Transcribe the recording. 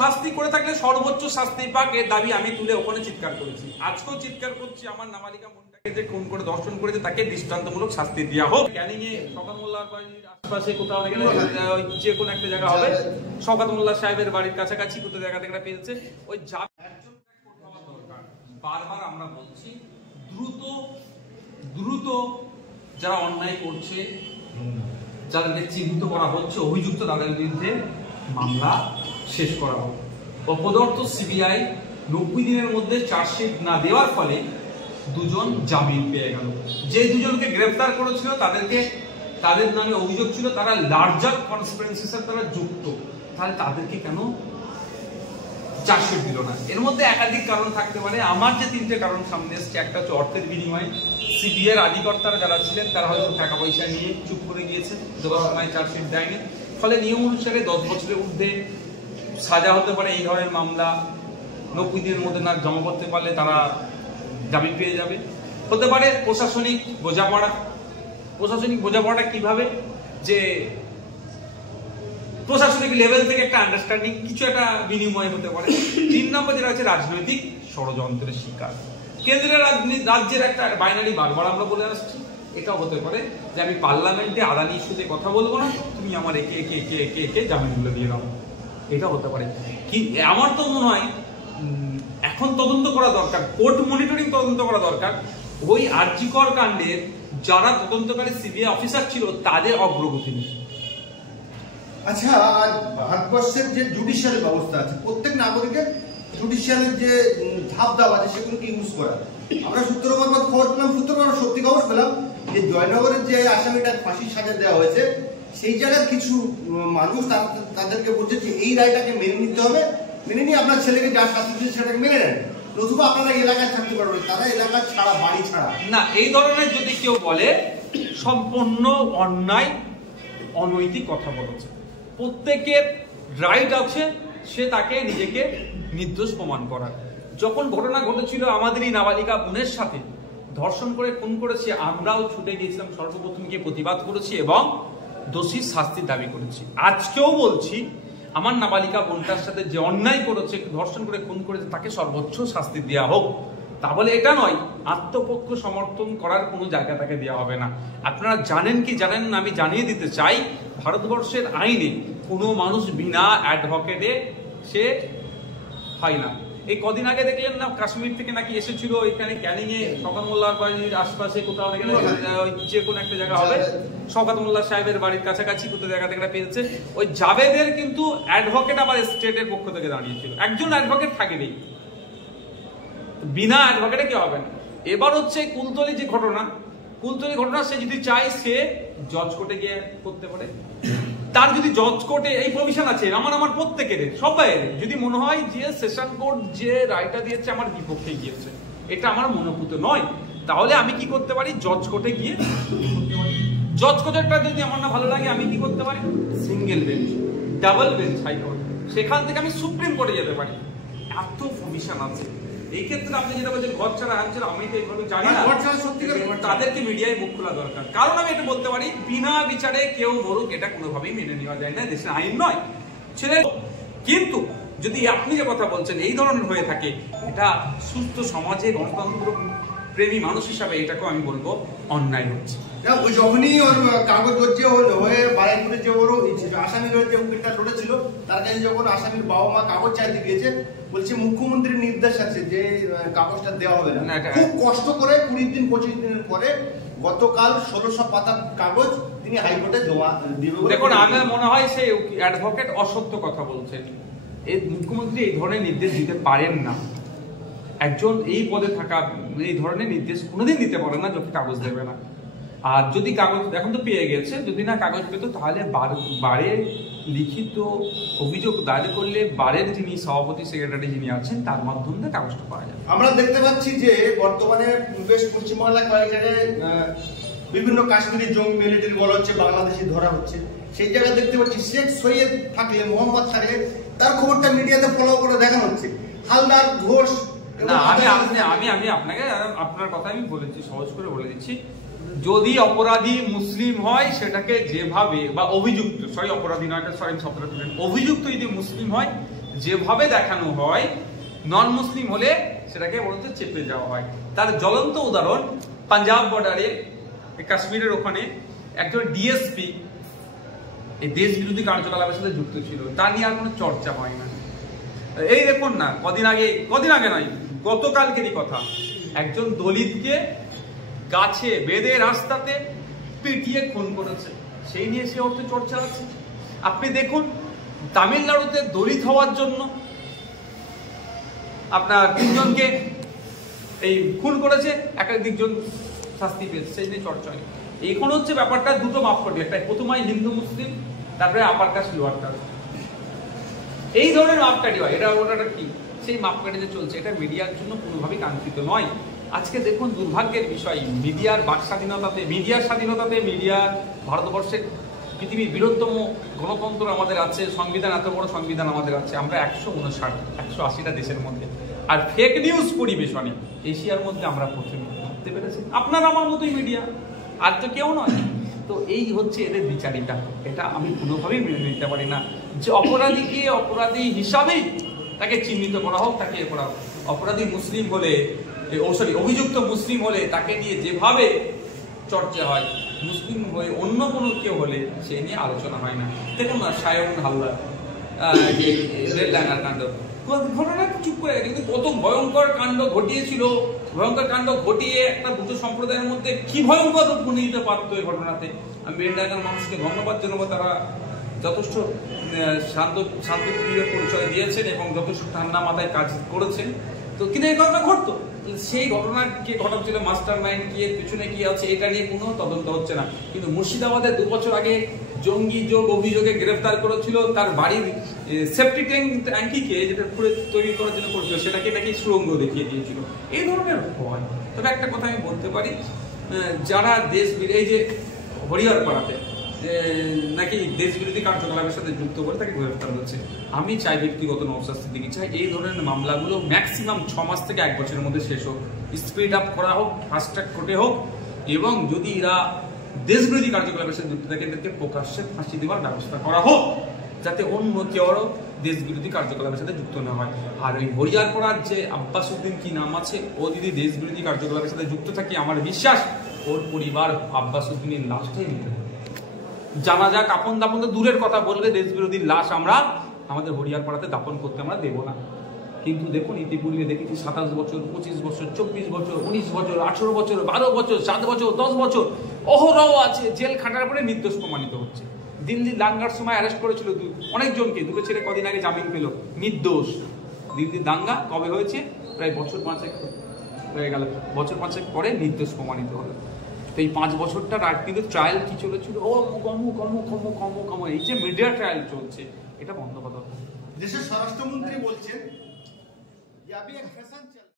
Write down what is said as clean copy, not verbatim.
শাস্তি করে থাকলে সর্বোচ্চ শাস্তি পাক, এর দাবি আমি তুলে ওখানে চিৎকার করেছি, আজকেও চিৎকার করছি। আমার নাবালিকা বোনটাকে যে খুন করে ধর্ষণ করেছে তাকে দৃষ্টান্তমূলক শাস্তি দেওয়া হোক। ক্যানিং এ শওকত মোল্লার বাড়ির আশপাশে কোথাও যে কোনো একটা জায়গা হবে, শওকত মোল্লা সাহেবের বাড়ির কাছাকাছি কোথাও জায়গা থেকে পেয়েছে, ওই বারবার আমরা বলছি দ্রুত যারা অন্যায় করছে, যাদেরকে চিহ্নিত করা হচ্ছে অভিযুক্ত, তাদের বিরুদ্ধে মামলা শেষ করা হোক। অপদর্থ সিবিআই 90 দিনের মধ্যে চার্জশিট না দেওয়ার ফলে দুজন জামিন পেয়ে গেল। যে দুজনকে গ্রেফতার করেছিল তাদের নামে অভিযোগ ছিল তারা লার্জার কনস্পিরেসির সাথে তারা যুক্ত, তাহলে তাদেরকে কেন চার্জশিট দিল না? এর মধ্যে একাধিক কারণ থাকতে পারে। আমার যে 3টে কারণ সামনে এসছে, একটা হচ্ছে অর্থের বিনিময়ে। সিবিআই এর আধিকর্তারা যারা ছিলেন তারা হয়তো টাকা পয়সা নিয়ে চুপ করে গিয়েছে, দেওয়ার সময় চার্জশিট দেয়নি, ফলে নিয়ম অনুসারে 10 বছরের ঊর্ধ্বে সাজা হতে পারে। এই ধরনের মামলা 90 দিনের মধ্যে না জমা করতে পারলে তারা জামিন পেয়ে যাবে। হতে পারে প্রশাসনিক বোঝাপড়া। প্রশাসনিক বোঝাপড়াটা কিভাবে? যে প্রশাসনিক লেভেল থেকে একটা আন্ডারস্ট্যান্ডিং, কিছু একটা বিনিময় হতে পারে। 3 নম্বর যেটা হচ্ছে রাজনৈতিক ষড়যন্ত্রের শিকার। কেন্দ্রের রাজ্যের একটা বাইনারি বারবার আমরা বলে আসছি, এটাও হতে পারে যে আমি পার্লামেন্টে আদানি ইস্যুতে কথা বলবো না, তুমি আমার একে জামিন তুলে দিয়ে দাও, এটা হতে পারে। কি আমার তো মনে হয় এখন তদন্ত করা দরকার, কোর্ট মনিটরিং তদন্ত করা দরকার। ওই আরজিকর কাণ্ডের যারা তদন্তকারী সিবিআই অফিসার ছিল তাদের অগ্রগতি নেই। আচ্ছা, ভারতবর্ষের যে জুডিশিয়াল ব্যবস্থা আছে, প্রত্যেক নাগরিকের জুডিশিয়ালের যে ধাপ ধাপ আছে সেগুলোকে ইউজ করা। আমরা সূত্র মারফত খবর পেলাম, সত্যি খবর পেলাম যে জয়নগরের যে আসামিটা ফাঁসির সাজা দেওয়া হয়েছে, সেই জায়গার কিছু মানুষ তাদেরকে বলছে যে এই রায়টাকে মেনে নিতে হবে, মেনে নিয়ে আপনার ছেলেকে যা শাস্তি দিচ্ছে সেটাকে মেনে নেন, নতুবা আপনারা এলাকায় থাকতে পারবেন। তারা এলাকা ছাড়া, বাড়ি ছাড়া না, এই ধরনের যদি কেউ বলে সম্পূর্ণ অন্যায় অনৈতিক কথা বলেছে। প্রত্যেকের রাইট আছে সে তাকে নিজেকে নির্দোষ প্রমাণ করার। যখন ঘটনা ঘটেছিল আমাদেরই নাবালিকা বোনের সাথে ধর্ষণ করে খুন করেছে, আমরাও ছুটে গিয়েছিলাম, সর্বপ্রথম গিয়ে প্রতিবাদ করেছি এবং দোষীর শাস্তির দাবি করেছি। আজকেও বলছি, আমার নাবালিকা বোনটার সাথে যে অন্যায় করেছে, ধর্ষণ করে খুন করেছে, তাকে সর্বোচ্চ শাস্তি দেওয়া হোক। তা বলে এটা নয় আত্মপক্ষ সমর্থন করার কোনো জায়গা তাকে দেওয়া হবে না। আপনারা জানেন কি জানেন না, আমি জানিয়ে দিতে চাই, ভারতবর্ষের আইনে কোনো মানুষ বিনা অ্যাডভোকেটে সে হয় না। এই কদিন আগে দেখলেন না, কাশ্মীর থেকে নাকি এসেছিল এখানে ক্যানিং এ শওকত মোল্লার বাড়ির আশপাশে কোথাও যে কোনো একটা জায়গা হবে, শওকত মোল্লা সাহেবের বাড়ির কাছাকাছি কোথাও জায়গা থেকে পেয়েছে। ওই জাবেদের কিন্তু অ্যাডভোকেট আবার স্টেটের পক্ষ থেকে দাঁড়িয়েছিল, একজন অ্যাডভোকেট থাকেনি, বিনা অ্যাডভোকেটে কি হবে না। এবার হচ্ছে কুলতলি যে ঘটনা, সে যদি চায় সে জজ কোর্টে গিয়ে করতে পারে। তার যদি জজ কোর্টে এই প্রভিশন আছে, আমার প্রত্যেকের সবাই, যদি মনে হয় যে সেশন কোর্ট যে রায়টা দিয়েছে আমার বিপক্ষে গিয়েছে, এটা আমার মনোভূত নয়, তাহলে আমি কি করতে পারি, জজ কোর্টে গিয়ে জজ কোর্টেরটা যদি আমার না ভালো লাগে, আমি কি করতে পারি, single bench, double bench high court, সেখান থেকে আমি সুপ্রিম কোর্টে যেতে পারি। এত প্রভিশন আছে। এই ক্ষেত্রে আপনি যেটা বলছেন ঘর ছাড়া আনছেন, আমি তো এইভাবে জানি না, তাদেরকে মিডিয়ায় মুখ খোলা দরকার। কারণ আমি এটা বলতে পারি, বিনা বিচারে কেউ মরুক এটা কোনোভাবেই মেনে নেওয়া যায় না, দেশের আইন নয় ছেলে। কিন্তু যদি আপনি যে কথা বলছেন এই ধরনের হয়ে থাকে, এটা সুস্থ সমাজে গণতন্ত্র প্রেমী মানুষ হিসাবে এটাকেও আমি বলবো অন্যায় হচ্ছে। যখনই ওর কাগজ হচ্ছে হয়ে বারাইপুরে যে ওর আসামির যে উকিলটা লড়েছিল, তার কাছে যখন আসামির বাবা মা কাগজ চাইতে গিয়েছে, বলছে মুখ্যমন্ত্রীর নির্দেশ আছে যে কাগজটা দেওয়া হবে না। খুব কষ্ট করে 20 দিন 25 দিনের পরে গতকাল 1600 পাতার কাগজ তিনি হাইকোর্টে জমা দিবে। দেখুন, আমার মনে হয় সে অ্যাডভোকেট অসত্য কথা বলছেন। এই মুখ্যমন্ত্রী এই ধরনের নির্দেশ দিতে পারেন না। একজন এই পদে থাকা এই ধরনের নির্দেশ কোনোদিন দিতে পারে না যখন কাগজ দেবে না। আর যদি কাগজ এখন তো পেয়ে গেছে, যদি না কাগজ পেত তাহলে বারে লিখিত অভিযোগ দায়ের করলে বারের যিনি সভাপতি সেক্রেটারি যিনি আছেন তার মাধ্যমে কাগজটা পাওয়া যায়। আমরা দেখতে পাচ্ছি যে বর্তমানে বেশ পশ্চিমবাংলা কয়েক জায়গায় বিভিন্ন কাশ্মীরি জঙ্গি মিলিটারি বলা হচ্ছে, বাংলাদেশি ধরা হচ্ছে। সেই জায়গায় দেখতে পাচ্ছি শেখ সৈয়দ থাকলে, মোহাম্মদ থাকলে, তার খবরটা মিডিয়াতে ফলো করে দেখানো হচ্ছে। হালদার, ঘোষ, না আমি আপনাকে আপনার কথা আমি বলেছি, সহজ করে বলে দিচ্ছি, যদি অপরাধী মুসলিম হয় সেটাকে যেভাবে, বা অভিযুক্ত, অপরাধী নয়, অভিযুক্ত যদি মুসলিম হয় যেভাবে দেখানো হয়, নন মুসলিম হলে সেটাকে বলতে চেপে যাওয়া হয়। তার জ্বলন্ত উদাহরণ পাঞ্জাব বর্ডারে কাশ্মীরের ওখানে একজন ডিএসপি এই দেশ বিরোধী কার্যকলাপের সাথে যুক্ত ছিল, তা নিয়ে আর কোনো চর্চা হয় না। এই দেখুন না, কদিন আগে নয়, গতকালকেরই কথা, একজন দলিতকে গাছে বেঁধে রাস্তাতে পিটিয়ে খুন করেছে, সেই নিয়ে সে অর্থে চর্চা আছে। আপনি দেখুন তামিলনাড়ুতে দলিত হওয়ার জন্য আপনার 3 জনকে এই খুন করেছে, একাধিকজন শাস্তি পেয়েছে, সেই নিয়ে চর্চা হয়। এখন হচ্ছে ব্যাপারটা দুটো মাপকাঠি, একটা প্রথমেই হিন্দু মুসলিম, তারপরে আপার কাস্ট লোয়ার কাস্ট, এই ধরনের মাপকাঠি হয়। এটা ওটা কি সেই মাপকাঠিতে চলছে, এটা মিডিয়ার জন্য কোনোভাবেই কাঙ্ক্ষিত নয়। আজকে দেখুন দুর্ভাগ্যের বিষয়, মিডিয়ার বাক স্বাধীনতাতে, মিডিয়ার স্বাধীনতাতে, মিডিয়া ভারতবর্ষের পৃথিবীর বৃহত্তম গণতন্ত্র আমাদের আছে, সংবিধান, এত বড় সংবিধান আমাদের আছে, আমরা 180টা দেশের মধ্যে, আর ফেক নিউজ পরিবেশনে এশিয়ার মধ্যে আমরা প্রথমে ভাবতে পেরেছি। আপনার আমার মতোই মিডিয়া, আর তো কেউ নয়। তো এই হচ্ছে এদের বিচারিতা, এটা আমি কোনোভাবেই মেনে নিতে পারি না যে অপরাধীকে অপরাধী হিসাবেই তাকে চিহ্নিত করা হোক, তাকে করা হোক। অপরাধী মুসলিম হলে, অভিযুক্ত মুসলিম হলে তাকে নিয়ে যেভাবে চর্চা হয়, মুসলিম হয়ে অন্য কোনো কেউ হলে সে নিয়ে আলোচনা হয় না। দেখুন না সায়ন হালদার রেলডাঙ্গার কাণ্ড, ঘটনা চুপ করে, কিন্তু কত ভয়ঙ্কর কাণ্ড ঘটিয়েছিল, ভয়ঙ্কর কাণ্ড ঘটিয়ে একটা দুটো সম্প্রদায়ের মধ্যে কি ভয়ঙ্কর রূপ নিয়ে দিতে পারতো এই ঘটনাতে। আমি রেলডাঙ্গার মানুষকে ধন্যবাদ জানাবো, তারা যথেষ্ট শান্তপ্রিয় পরিচয় দিয়েছেন এবং যথেষ্ট ঠান্ডা মাথায় কাজ করেছেন। তো কিন্তু এই ঘটনা ঘটতো, সেই ঘটনা কে ঘটাচ্ছিল, মাস্টার মাইন্ড কি, পিছনে কি আছে, এটা নিয়ে কোনো তদন্ত হচ্ছে না। কিন্তু মুর্শিদাবাদে 2 বছর আগে জঙ্গি যোগ অভিযোগে গ্রেফতার করেছিল, তার বাড়ির সেফটি ট্যাঙ্কিকে যেটা তৈরি করার জন্য করেছিল সেটাকে নাকি সুড়ঙ্গ দেখিয়ে দিয়েছিল। এই ধরনের হয়। তবে একটা কথা আমি বলতে পারি, যারা এই যে হরিহরপাড়াতে নাকি দেশ বিরোধী কার্যকলাপের সাথে যুক্ত করে তাকে গ্রেফতার হচ্ছে, আমি চাই ব্যক্তিগত নওশাদ সিদ্দিকী চাই এই ধরনের মামলাগুলো ম্যাক্সিমাম 6 মাস থেকে 1 বছরের মধ্যে শেষ হোক, স্পিড আপ করা হোক, ফাস্ট ট্র্যাক কোর্টে হোক, এবং যদি এরা দেশ বিরোধী কার্যকলাপের সাথে যুক্ত থাকে এদেরকে প্রকাশ্যে ফাঁসি দেওয়ার ব্যবস্থা করা হোক, যাতে অন্য কেউ দেশ বিরোধী কার্যকলাপের সাথে যুক্ত না হয়। আর ওই হরিহরপাড়ার যে আব্বাস উদ্দিন কি নাম আছে, ও যদি দেশ বিরোধী কার্যকলাপের সাথে যুক্ত থাকে, আমার বিশ্বাস ওর পরিবার আব্বাস উদ্দিনের লাশটাই নিতে জানাজা কাপন দাপন তো দূরের কথা, বললে দেশ বিরোধীর লাশ আমরা আমাদের হরিহরপাড়াতে দাপন করতে আমরা দেবো না। কিন্তু দেখুন ইতিপূর্বে দেখেছি 27 বছর, 25 বছর, 24 বছর, 19 বছর, 18 বছর, 12 বছর, 7 বছর, 10 বছর অহরহ আছে, জেল খাটার পরে নির্দোষ প্রমাণিত হচ্ছে। দিল্লি দাঙ্গার সময় অ্যারেস্ট করেছিল অনেকজনকে, দুটো ছেলে কদিন আগে জামিন পেল নির্দোষ। দিল্লির দাঙ্গা কবে হয়েছে? প্রায় বছর 5 হয়ে গেল, বছর 5 পরে নির্দোষ প্রমাণিত হলো। তো এই 5 বছরটা কিন্তু ট্রায়াল কি চলেছিল, এই যে মিডিয়া ট্রায়াল চলছে, এটা বন্ধ কথা। দেশের স্বরাষ্ট্রমন্ত্রী বলছেন যে আমি এক ফ্যাশন